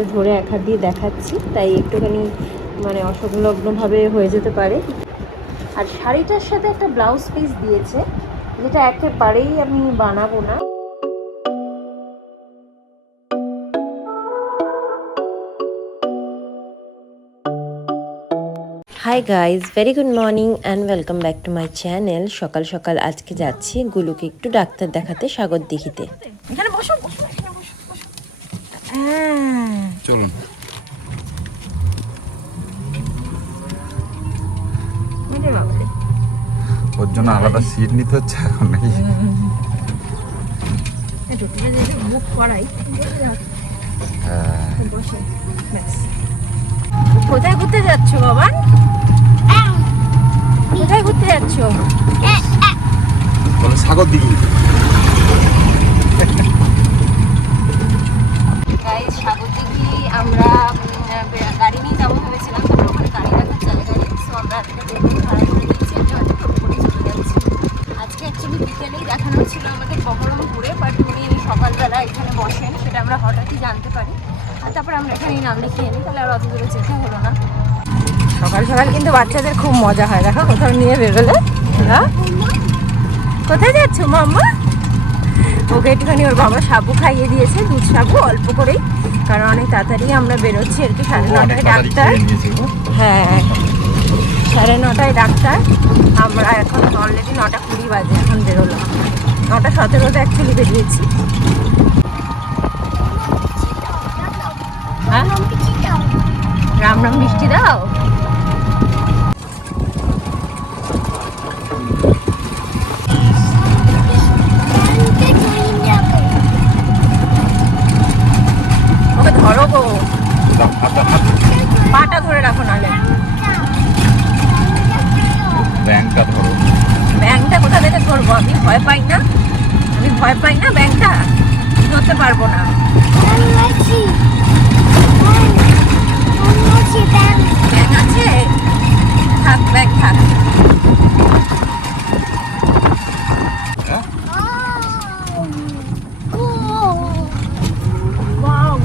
হাতে ধরে এক হাত দিয়ে দেখাচ্ছি, তাই একটুখানি মানে অসংলগ্নভাবে হয়ে যেতে পারে। আর শাড়িটার সাথে একটা ব্লাউজ পিস দিয়েছে, যেটা একেবারেই আমি বানাবো না। Hi guys, very good morning and welcome back to my channel. সকাল সকাল আজকে যাচ্ছি গুলুকে একটু ডাক্তার দেখাতে সাগরদিঘিতে। এখানে বসো বসো, এখানে বসো বসো। হ্যাঁ চলুন। ওর জন্য আলাদা সিট নিতে হচ্ছে এখন নাকি? মুখ করাই। কোথায় ঘুরতে যাচ্ছ বাবা? কোথায় ঘুরতে যাচ্ছ? বলো সাগরদিঘি। গাইস, সাগরদিঘি আমরা গাড়ি নিয়ে যাবো ভেবেছিলাম, তারপর ওখানে গাড়ি রাখার জায়গা নেই, সো আমরা একটা টোটো ভাড়া করে নিয়েছি, একটা হয়তো টোটো করে চলে যাচ্ছি। আজকে অ্যাকচুয়ালি বিকেলেই দেখানো ছিল আমাদের বহরমপুরে, বাট উনি সকালবেলা এখানে বসেন, সেটা আমরা হঠাৎই জানতে পারি। আর তারপর আমরা এখানেই নাম লিখিয়ে নিই, তাহলে আর অত দূরে যেতে হলো না। সকাল সকাল কিন্তু বাচ্চাদের খুব মজা হয়, দেখো কোথাও নিয়ে বেরোলে। হ্যাঁ, কোথায় যাচ্ছ মাম্মা? ওকে একটুখানি ওর বাবা সাবু খাইয়ে দিয়েছে, দুধ সাবু অল্প করেই, কারণ অনেক তাড়াতাড়ি আমরা বেরোচ্ছি আর কি। 9:30টায় ডাক্তার। হ্যাঁ, 9:30টায় ডাক্তার। আমরা এখন অলরেডি 9:20 বাজে, এখন বেরোলাম। 9:17তে অ্যাকচুয়ালি বেরিয়েছি। হ্যাঁ, রাম রাম মিষ্টি দাও। ওকে ধরো গো, পাটা ধরে রাখো, নাহলে ব্যাংকটা ধরো। ব্যাংকটা কোথা থেকে ধরবো? আমি ভয় পাই না, ব্যাংকটা ধরতে পারবো না। ব্যাংক আছে, থাক ব্যাংক থাক।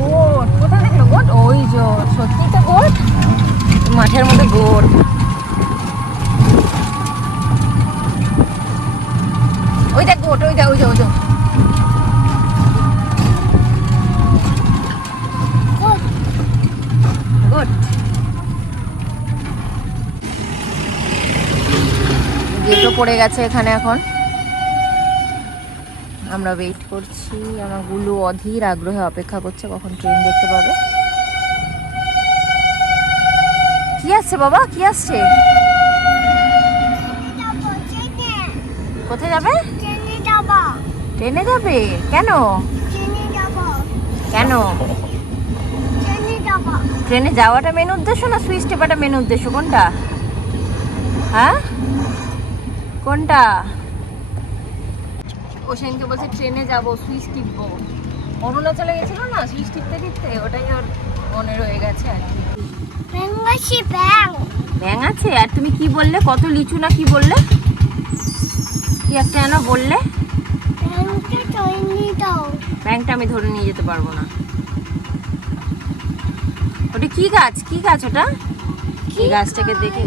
গোট কোথা দেখলো? গোট ওই যে, সত্যি তো গোট, মাঠের মধ্যে গোট। ওই দেখ গোট, ওই দেখ, ওই যে গোট। গেটও পড়ে গেছে এখানে। এখন আমরা ওয়েট করছি, আমার গুলো অধীর আগ্রহে অপেক্ষা করছে কখন ট্রেন দেখতে পাবে। কি আসছে বাবা, কি আসছে? কোথায় যাবে? ট্রেনে যাবে? কেন কেন? ট্রেনে যাওয়াটা মেন উদ্দেশ্য না সুইচ টেপাটা মেন উদ্দেশ্য? কোনটা? হ্যাঁ, কোনটা? ও সেদিনকে বলছে ট্রেনে যাবো, সুইচ টিপবো। অরুণাচলে গেছিল না, সুইচ টিপতে টিপতে ওটাই ওর মনে রয়ে গেছে আর কি। ব্যাং আছে? আর তুমি কি বললে? কত লিচু না কি বললে? কি একটা যেন বললে? ব্যাংকটা আমি ধরে নিয়ে যেতে পারবো না। ওটা কি গাছ? কি গাছ ওটা? এই গাছটাকে দেখে,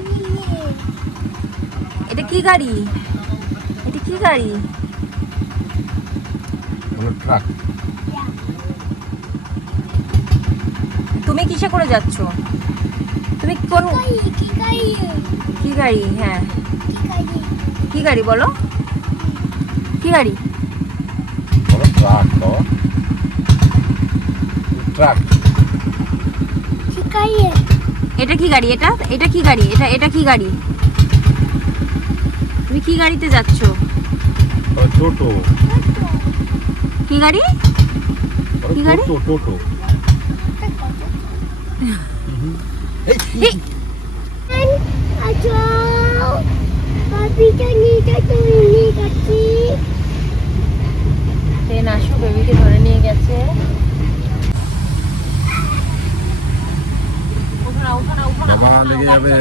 এটা কি গাড়ি? এটা কি গাড়ি? ট্রাক। তুমি কিসে করে যাচ্ছ? তুমি কোন কি গাড়ি? হ্যাঁ, কি গাড়ি বলো? কি গাড়ি? ট্রাক তো, ট্রাক। এটা কি গাড়ি? এটা কি গাড়ি? এটা কি গাড়ি? তুমি কি গাড়িতে যাচ্ছ? টোটো। কি গাড়ি? কি গাড়ি? টোটো। ট্রেন আসো, বেবিকে ধরে নিয়ে গেছে। বাবা লেগে যাবে।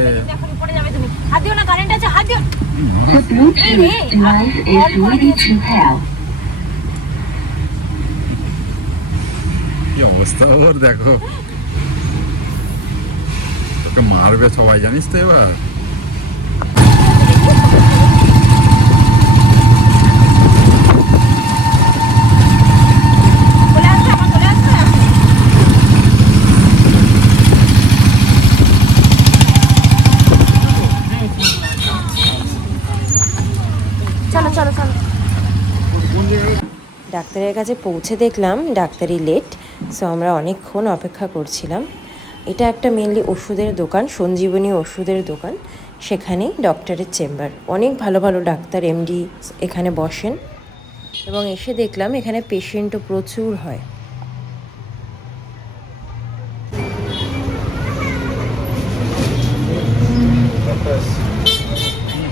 পড়ে যাবে তুমি। হাত দিও না, কারেন্ট আছে, হাত দিও। কি অবস্থা ওর দেখো। তোকে মারবে সবাই, জানিস তো এবার। চলে আসবে, আমার চলে আসবে। চলো চলো চলো। ডাক্তারের কাছে পৌঁছে দেখলাম ডাক্তারি লেট, সো আমরা অনেকক্ষণ অপেক্ষা করছিলাম। এটা একটা মেনলি ওষুধের দোকান, সঞ্জীবনী ওষুধের দোকান। সেখানেই ডক্টরের চেম্বার, অনেক ভালো ভালো ডাক্তার এমডি এখানে বসেন। এবং এসে দেখলাম এখানে পেশেন্টও প্রচুর হয়।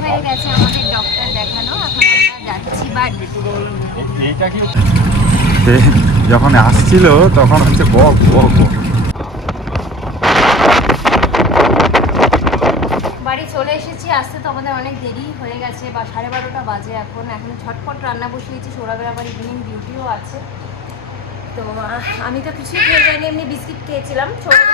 হয়ে গেছে আমাদের ডক্টর দেখানো, এখন আমরা যাচ্ছি বাড়ি। যখন আসছিল তখন হচ্ছে বক বক বক। বাড়ি চলে এসেছি, আসতে তো আমাদের অনেক দেরি হয়ে গেছে, বা 12:30 বাজে এখন ঝটপট রান্না বসিয়েছি। সৌরভের আবার ইভিনিং ডিউটিও আছে। তো আমি তো কিছুই খেয়ে যাইনি, এমনি বিস্কিট খেয়েছিলাম। সৌরভ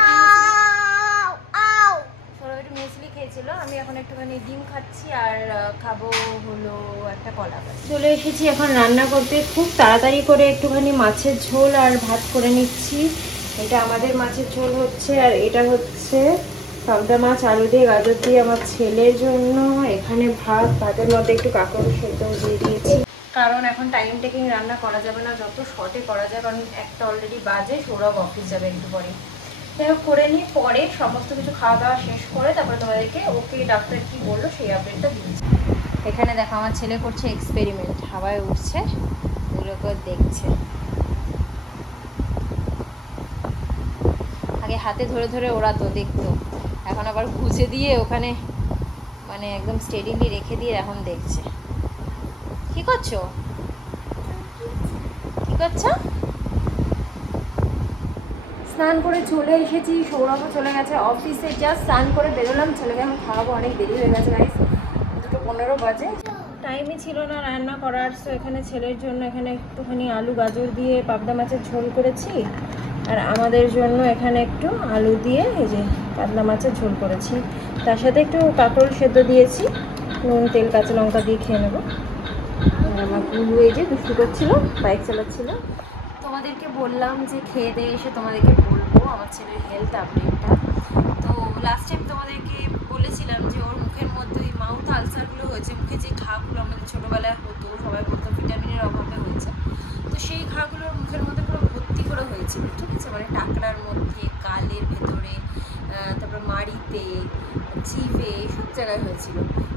একটু মিউসলি খেয়েছিল। আমি এখন একটুখানি ডিম খাচ্ছি আর খাবো হলো একটা কলা। চলে এসেছি এখন রান্না করতে, খুব তাড়াতাড়ি করে একটুখানি মাছের ঝোল আর ভাত করে নিচ্ছি। এটা আমাদের মাছের ঝোল হচ্ছে, আর এটা হচ্ছে পাবদা মাছ আলু দিয়ে গাজর দিয়ে আমার ছেলের জন্য। এখানে ভাতের মধ্যে একটু কাঁকড় সেদ্ধ দিয়ে দিয়েছি, কারণ এখন টাইম টেকিং রান্না করা যাবে না, যত শর্টে করা যায়, কারণ একটা অলরেডি বাজে, সৌরভ অফিস যাবে একটু পরে। যাই হোক, করে নিয়ে পরে সমস্ত কিছু খাওয়া দাওয়া শেষ করে তারপরে তোমাদেরকে ওকে ডাক্তার কি বললো সেই আপডেটটা দিয়েছি। এখানে দেখো আমার ছেলে করছে এক্সপেরিমেন্ট, হাওয়ায় উঠছে, ওগুলোকে দেখছে। আগে হাতে ধরে ধরে ওড়াতো, দেখতো, এখন আবার ঘুষে দিয়ে ওখানে মানে একদম স্টেডিলি রেখে দিয়ে এখন দেখছে। কি করছো, কি করছো? স্নান করে চলে এসেছি, সৌরভও চলে গেছে অফিসে। জাস্ট স্নান করে বেরোলাম, ছেলেকে এখন খাওয়াবো, অনেক দেরি হয়ে গেছে গাইস, 2:15 বাজে। টাইমই ছিল না রান্না করার, সো এখানে ছেলের জন্য এখানে একটুখানি আলু গাজর দিয়ে পাবদা মাছের ঝোল করেছি, আর আমাদের জন্য এখানে একটু আলু দিয়ে এই যে পাতলা মাছের ঝোল করেছি, তার সাথে একটু কাঁকরোল সেদ্ধ দিয়েছি, নুন তেল কাঁচা লঙ্কা দিয়ে খেয়ে নেবো। আর আমার গুলু এই যে দুষ্টু করছিল, বাইক চালাচ্ছিল। তোমাদেরকে বললাম যে খেয়ে দিয়ে এসে তোমাদেরকে বলবো আমার ছেলের হেলথ আপডেটটা। তো লাস্ট টাইম তোমাদেরকে বলেছিলাম যে ওর মুখের মধ্যে ওই মাউথ আলসারগুলো হয়েছে, মুখে যে ঘাগুলো আমাদের ছোটোবেলায় হতো, সবাই বলতো ভিটামিনের অভাবে হয়েছে। তো সেই ঘাগুলোর মুখের মধ্যে পুরো ভর্তি করে হয়েছিল, ঠিক আছে, মানে টাকরার মধ্যে, গালের ভেতরে, তারপর মাড়িতে, জিভে, সব জায়গায় হয়েছিল।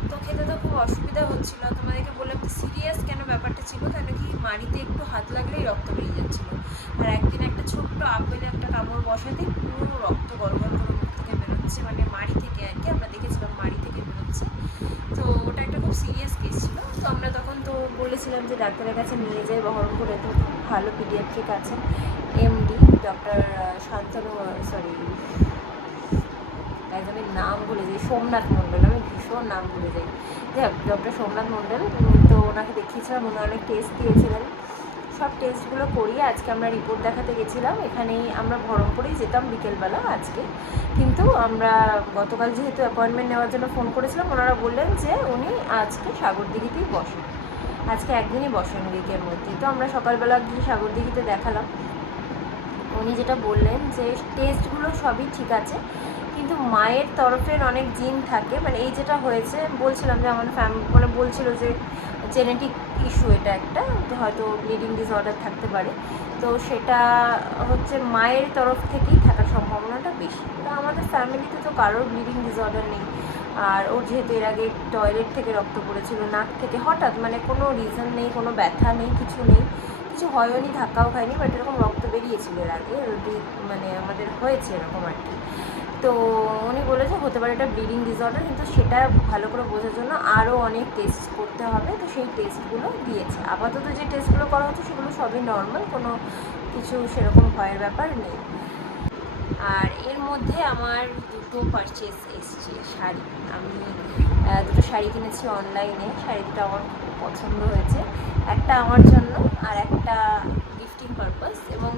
তো খেতে তো খুব অসুবিধা হচ্ছিলো। তোমাদেরকে বললাম যে সিরিয়াস কেন ব্যাপারটা ছিল, কেন কি মাড়িতে একটু হাত লাগলেই রক্ত বেরিয়ে যাচ্ছিলো। আর একদিন একটা ছোট্ট আপেলে একটা কামড় বসাতে পুরো রক্ত গড়গড় করে মুখ থেকে বেরোচ্ছে, মানে মাড়ি থেকে আর কি, আমরা দেখেছিলাম মাড়ি থেকে বেরোচ্ছে। তো ওটা একটা খুব সিরিয়াস কেস ছিল। তো আমরা তখন তো বলেছিলাম যে ডাক্তারের কাছে নিয়ে যাই, বহরমপুরে তো খুব ভালো পিডিয়াট্রিক আছেন, এমডি ডক্টর শান্তনু, সরি একজনের নাম ভুলে যাই, সোমনাথ মণ্ডল, আমি ভীষণ নাম ভুলে যাই। যাই ডক্টর সোমনাথ মণ্ডল, তো ওনাকে দেখিয়েছিলাম, উনি অনেক টেস্ট দিয়েছিলেন। সব টেস্টগুলো করিয়ে আজকে আমরা রিপোর্ট দেখাতে গেছিলাম। এখানেই আমরা বহরমপুরেই যেতাম বিকেলবেলা আজকে, কিন্তু আমরা গতকাল যেহেতু অ্যাপয়েন্টমেন্ট নেওয়ার জন্য ফোন করেছিলাম, ওনারা বললেন যে উনি আজকে সাগরদিঘিতেই বসেন, আজকে একদিনই বসেন উইকের মধ্যে। তো আমরা সকালবেলা গিয়ে সাগরদিঘিতে দেখালাম। উনি যেটা বললেন যে টেস্টগুলো সবই ঠিক আছে, কিন্তু মায়ের তরফের অনেক জিন থাকে, মানে এই যেটা হয়েছে বলছিলাম যে আমার মানে বলছিল যে জেনেটিক ইস্যু, এটা একটা হয়তো ব্লিডিং ডিসঅর্ডার থাকতে পারে। তো সেটা হচ্ছে মায়ের তরফ থেকেই থাকার সম্ভাবনাটা বেশি। তো আমাদের ফ্যামিলিতে তো কারোর ব্লিডিং ডিসঅর্ডার নেই। আর ওর যেহেতু এর আগে টয়লেট থেকে রক্ত পড়েছিল, নাক থেকে হঠাৎ, মানে কোনো রিজন নেই, কোনো ব্যথা নেই, কিছু নেই, কিছু হয়নি, ধাক্কাও খায়নি, বাট এরকম রক্ত বেরিয়েছিল এর আগে, মানে আমাদের হয়েছে এরকম আর কি। তো উনি বলেছে হতে পারে এটা ব্লিডিং ডিসঅর্ডার, কিন্তু সেটা ভালো করে বোঝার জন্য আরও অনেক টেস্ট করতে হবে। তো সেই টেস্টগুলো দিয়েছে। আপাতত যে টেস্টগুলো করা হচ্ছে সেগুলো সবই নর্মাল, কোনো কিছু সেরকম ভয়ের ব্যাপার নেই। আর এর মধ্যে আমার দুটো পারচেস এসছে শাড়ি। আমি দুটো শাড়ি কিনেছি অনলাইনে, শাড়ি দুটো আমার খুব পছন্দ হয়েছে, একটা আমার জন্য আর একটা গিফটিং পারপাস। এবং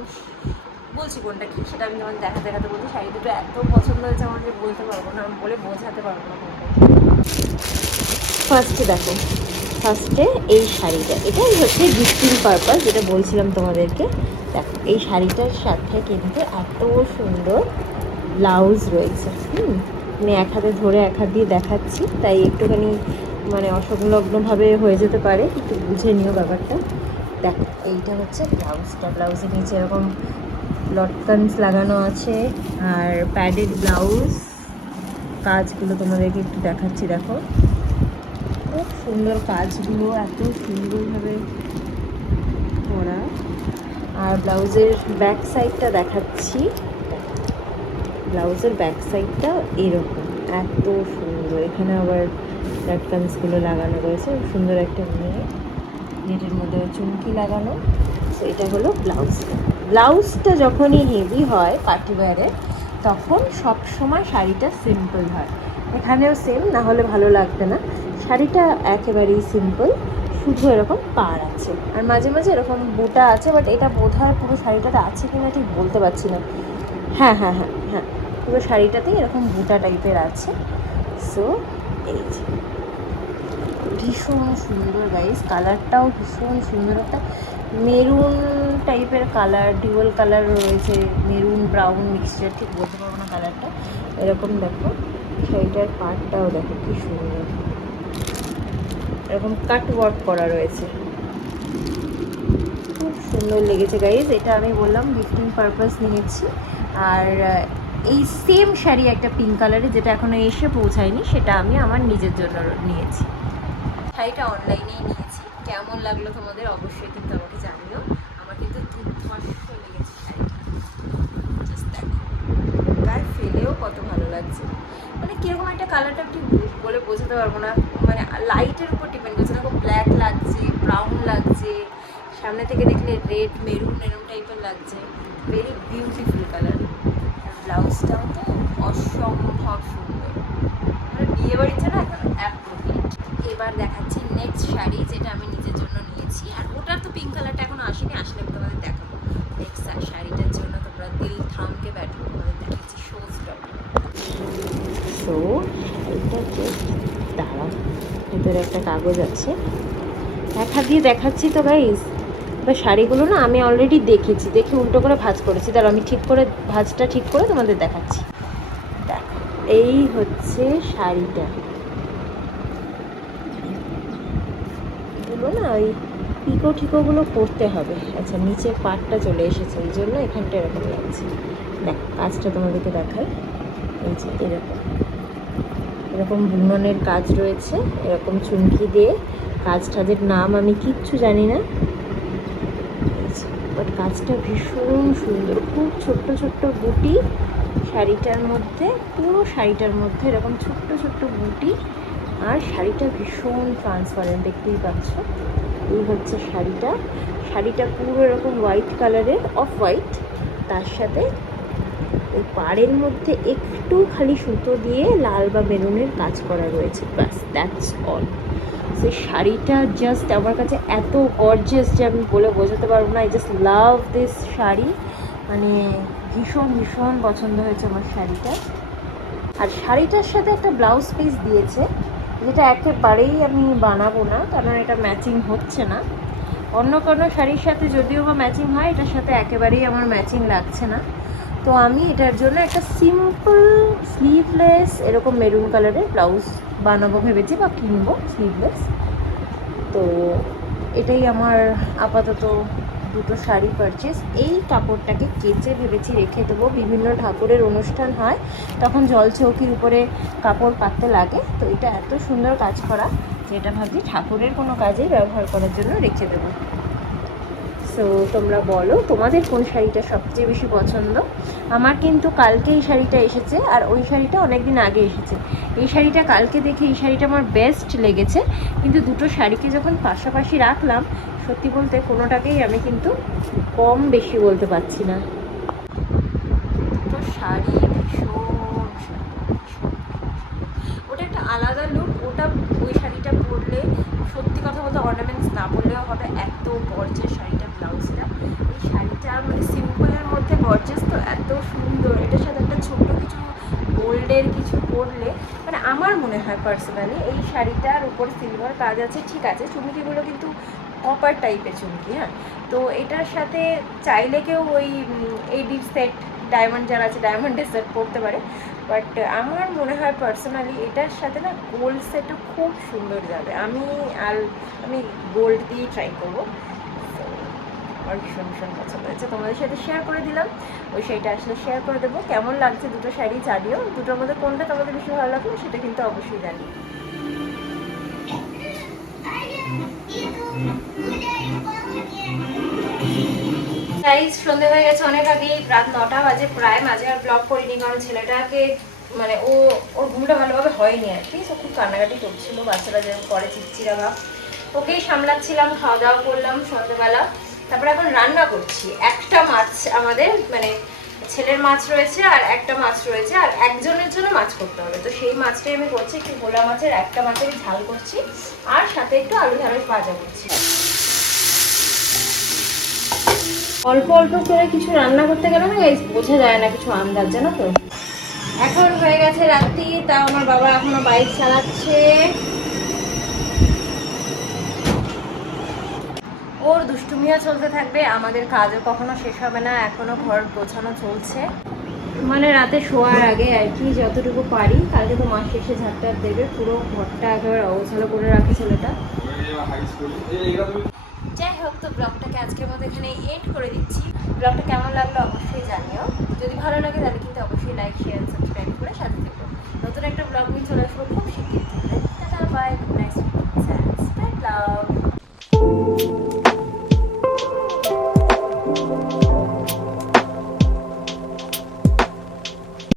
বলছি কোনটা কী সেটা আমি তোমাকে দেখাতে বলছি। শাড়ি দুটো এত পছন্দ হয়েছে আমার যে বলতে পারবো বলে বোঝাতে পারবো না কোনটা। ফার্স্টে দেখো, ফার্স্টে এই শাড়িটা, এটাই হচ্ছে গিফটিং পারপাস, যেটা বলছিলাম তোমাদেরকে। দেখো এই শাড়িটার সাথে কিন্তু এত সুন্দর ব্লাউজ রয়েছে। আমি এক হাতে ধরে এক হাত দিয়ে দেখাচ্ছি, তাই একটুখানি মানে অসংলগ্নভাবে হয়ে যেতে পারে, একটু বুঝে নিও ব্যাপারটা। দেখো এইটা হচ্ছে ব্লাউজটা, ব্লাউজের নিচে এরকম লটকানস লাগানো আছে, আর প্যাডেড ব্লাউজ। কাজগুলো তোমাদেরকে একটু দেখাচ্ছি, দেখো খুব সুন্দর কাজগুলো, এত সুন্দরভাবে করা। আর ব্লাউজের ব্যাক সাইডটা দেখাচ্ছি, ব্লাউজের ব্যাক সাইডটা এরকম এত সুন্দর। এখানে আবার লটকানসগুলো লাগানো রয়েছে, সুন্দর একটা মেয়ে, নেটের মধ্যে চুমকি লাগানো। তো এটা হলো ব্লাউজটা। ব্লাউজটা যখনই হেভি হয় পার্টি ওয়্যারের, তখন সব সময় শাড়িটা সিম্পল হয়। এখানেও সেম, না হলে ভালো লাগবে না। শাড়িটা একেবারেই সিম্পল, শুধু এরকম পাড় আছে, আর মাঝে মাঝে এরকম বুটা আছে, বাট এটা বোধহয় পুরো শাড়িটাতে আছে কিনা ঠিক বলতে পারছি না। হ্যাঁ হ্যাঁ হ্যাঁ হ্যাঁ, পুরো শাড়িটাতেই এরকম বুটা টাইপের আছে। সো এই যে ভীষণ সুন্দর গাইস, কালারটাও ভীষণ সুন্দর, একটা মেরুন টাইপের কালার, ডিউয়াল কালার রয়েছে, মেরুন ব্রাউন মিক্সচার, ঠিক বলতে পারবো না কালারটা। এরকম দেখো শাড়িটার পাড়টাও দেখো কি সুন্দর, এরকম কাট ওয়ার্ক করা রয়েছে, খুব সুন্দর লেগেছে গাইজ। এটা আমি বললাম গিফটিং পারপাস নিয়েছি। আর এই সেম শাড়ি একটা পিঙ্ক কালারে, যেটা এখনো এসে পৌঁছায়নি, সেটা আমি আমার নিজের জন্য নিয়েছি। শাড়িটা অনলাইনেই নিয়েছি, কেমন লাগলো তোমাদের অবশ্যই কিন্তু আমাকে জানিও। আমার কিন্তু দুর্ধর্ষ লেগেছে শাড়িটা, জাস্ট দেখো গায়ে ফেলেও কত ভালো লাগছে। মানে কীরকম একটা কালারটা ঠিক বলে বোঝাতে পারবো না, মানে লাইটের উপর ডিপেন্ড করছে। দেখো ব্ল্যাক লাগছে, ব্রাউন লাগছে, সামনে থেকে দেখলে রেড মেরুন এরকম টাইপের লাগছে, ভেরি বিউটিফুল কালার। আর ব্লাউজটাও তো অসম্ভব সুন্দর, মানে বিয়ে বাড়িতে না অ্যাপ্রোপ্রিয়েট। এবার দেখাচ্ছি নেক্সট শাড়ি, যেটা আমি নিজের জন্য নিয়েছি। আর ওটার তো পিঙ্ক কালারটা এখনো আসেনি, আসলে আমি তোমাদের দেখাবো। নেক্সট শাড়িটার জন্য তোমরা দিল থামকে ব্যাঠো, তোমাদের দেখাচ্ছি শো স্টপ। সো শাড়িটা জাস্ট দাঁড়াও, ভেতরে একটা কাগজ আছে, এক হাত দিয়ে দেখাচ্ছি তো গাইস। এবার শাড়িগুলো না আমি অলরেডি দেখেছি, দেখে উল্টো করে ভাঁজ করেছি, তার আমি ঠিক করে ভাঁজটা ঠিক করে তোমাদের দেখাচ্ছি। দেখো এই হচ্ছে শাড়িটা, এগুলো না ওই পিকো ঠিকোগুলো করতে হবে। আচ্ছা নিচের পাটটা চলে এসেছে, এই জন্য এখানটা এরকম লাগছে। দেখো কাজটা তোমাদেরকে দেখাই, এই যে এরকম এরকম বুননের কাজ রয়েছে, এরকম চুমকি দিয়ে কাজ টাজের নাম আমি কিচ্ছু জানি না, বাট কাজটা ভীষণ সুন্দর। খুব ছোট্ট ছোট্ট বুটি শাড়িটার মধ্যে, পুরো শাড়িটার মধ্যে এরকম ছোট্ট ছোট্ট বুটি, আর শাড়িটা ভীষণ ট্রান্সপারেন্ট, দেখতেই পাচ্ছ। এই হচ্ছে শাড়িটা, শাড়িটা পুরো এরকম হোয়াইট কালারের, অফ হোয়াইট, তার সাথে ওই পাড়ের মধ্যে একটু খালি সুতো দিয়ে লাল বা বেলুনের কাজ করা রয়েছে, ব্যাস দ্যাটস অল। সেই শাড়িটা জাস্ট আমার কাছে এত গর্জিয়াস যে আমি বলে বোঝাতে পারবো না। I just love this sari, মানে ভীষণ ভীষণ পছন্দ হয়েছে আমার শাড়িটা। আর শাড়িটার সাথে একটা ব্লাউজ পিস দিয়েছে, যেটা একেবারেই আমি বানাবো না, কারণ এটা ম্যাচিং হচ্ছে না। অন্য কোনো শাড়ির সাথে যদিও বা ম্যাচিং হয়, এটার সাথে একেবারেই আমার ম্যাচিং লাগছে না। তো আমি এটার জন্য একটা সিম্পল স্লিভলেস এরকম মেরুন কালারের ব্লাউজ বানাবো ভেবেছি, বা কিনবো স্লিভলেস। তো এটাই আমার আপাতত দুটো শাড়ি পারচেস। এই কাপড়টাকে কেচে ভেবেছি রেখে দেবো, বিভিন্ন ঠাকুরের অনুষ্ঠান হয় তখন জল চৌকির উপরে কাপড় পাততে লাগে, তো এটা এত সুন্দর কাজ করা যে এটা ভাবছি ঠাকুরের কোনো কাজে ব্যবহার করার জন্য রেখে দেবো। সো তোমরা বলো তোমাদের কোন শাড়িটা সবচেয়ে বেশি পছন্দ। আমার কিন্তু কালকে এই শাড়িটা এসেছে, আর ওই শাড়িটা অনেক দিন আগে এসেছে। এই শাড়িটা কালকে দেখে এই শাড়িটা আমার বেস্ট লেগেছে, কিন্তু দুটো শাড়িকে যখন পাশাপাশি রাখলাম, সত্যি বলতে কোনোটাকেই আমি কিন্তু কম বেশি বলতে পারছি না। দুটো শাড়ি ভীষণ, ওটা একটা আলাদা লুক। ওটা ওই শাড়িটা পরলে সত্যি কথা বলতে অর্নামেন্টস না পরলেও হবে, এত গর্জেস শাড়িটা, ব্লাউজটা। এই শাড়িটা মানে সিম্পলের মধ্যে গর্জেস, তো এত সুন্দর। এটার সাথে একটা ছোট্ট কিছু গোল্ডের কিছু পরলে মানে আমার মনে হয় পার্সোনালি এই শাড়িটার উপর সিলভার কাজ আছে, ঠিক আছে, চুমকিগুলো কিন্তু কপার টাইপের চুমকি, হ্যাঁ। তো এটার সাথে চাইলে কেউ ওই এডির সেট, ডায়মন্ড যারা আছে ডায়মন্ডের সেট পরতে পারে, বাট আমার মনে হয় পার্সোনালি এটার সাথে না গোল্ড সেটও খুব সুন্দর যাবে। আমি গোল্ড দিয়েই ট্রাই করবো। আমার ভীষণ ভীষণ পছন্দ হয়েছে, তোমাদের সাথে শেয়ার করে দিলাম। ওই শাড়িটা আসলে শেয়ার করে দেবো। কেমন লাগছে দুটো শাড়ি জানিও, দুটোর মধ্যে কোনটা তোমাদের বেশি ভালো লাগলো সেটা কিন্তু অবশ্যই জানিও। গাইস, সন্ধে হয়ে গেছে অনেক আগেই, রাত 9টা বাজে প্রায়। মাঝে আর ব্লগ করিনি কারণ ছেলেটাকে মানে ওর ঘুমটা ভালোভাবে হয়নি আর কি, তো খুব কান্নাকাটি করছিল, বাচ্চারা যেরকম করে চিৎচিরা ভাব, ওকেই সামলাচ্ছিলাম। খাওয়া দাওয়া করলাম সন্ধ্যেবেলা, তারপরে এখন রান্না করছি। একটা মাছ আমাদের মানে ছেলের মাছ রয়েছে আর একটা মাছ রয়েছে, আর একজনের জন্য মাছ করতে হবে, তো সেই মাছটাই আমি করছি। একটু ভোলা মাছের একটা মাছের ঝাল করছি আর সাথে একটু আলু ঢালের ভাজা করছি। অল্প অল্প করে কিছু রান্না করতে গেলে না গাইস বোঝা যায় না কিছু আন্দাজ, জানো তো। এখন হয়ে গেছে রাত্রি, তাও আমার বাবা এখনো বাইক চালাচ্ছে। ওর দুষ্টুমিও চলতে থাকবে, আমাদের কাজও কখনো শেষ হবে না। এখনো ঘর গোছানো চলছে, মানে রাতে শোয়ার আগে আর কি যতটুকু পারি। কালকে তো মাস শেষে ঝাড়টার দেবে, পুরো ঘরটা একেবারে অগোছালো করে রাখে ছেলেটা। যাই হোক, তো ব্লগটাকে আজকের মতো এখানে এন্ড করে দিচ্ছি। ব্লগটা কেমন লাগলো অবশ্যই জানিও, যদি ভালো লাগে তাহলে কিন্তু অবশ্যই লাইক শেয়ার সাবস্ক্রাইব করে সাথে থেকো। নতুন একটা ব্লগ নিয়ে চলে আসবো খুব শিগগিরই। টাটা, বাই, গুড নাইট, লাভ।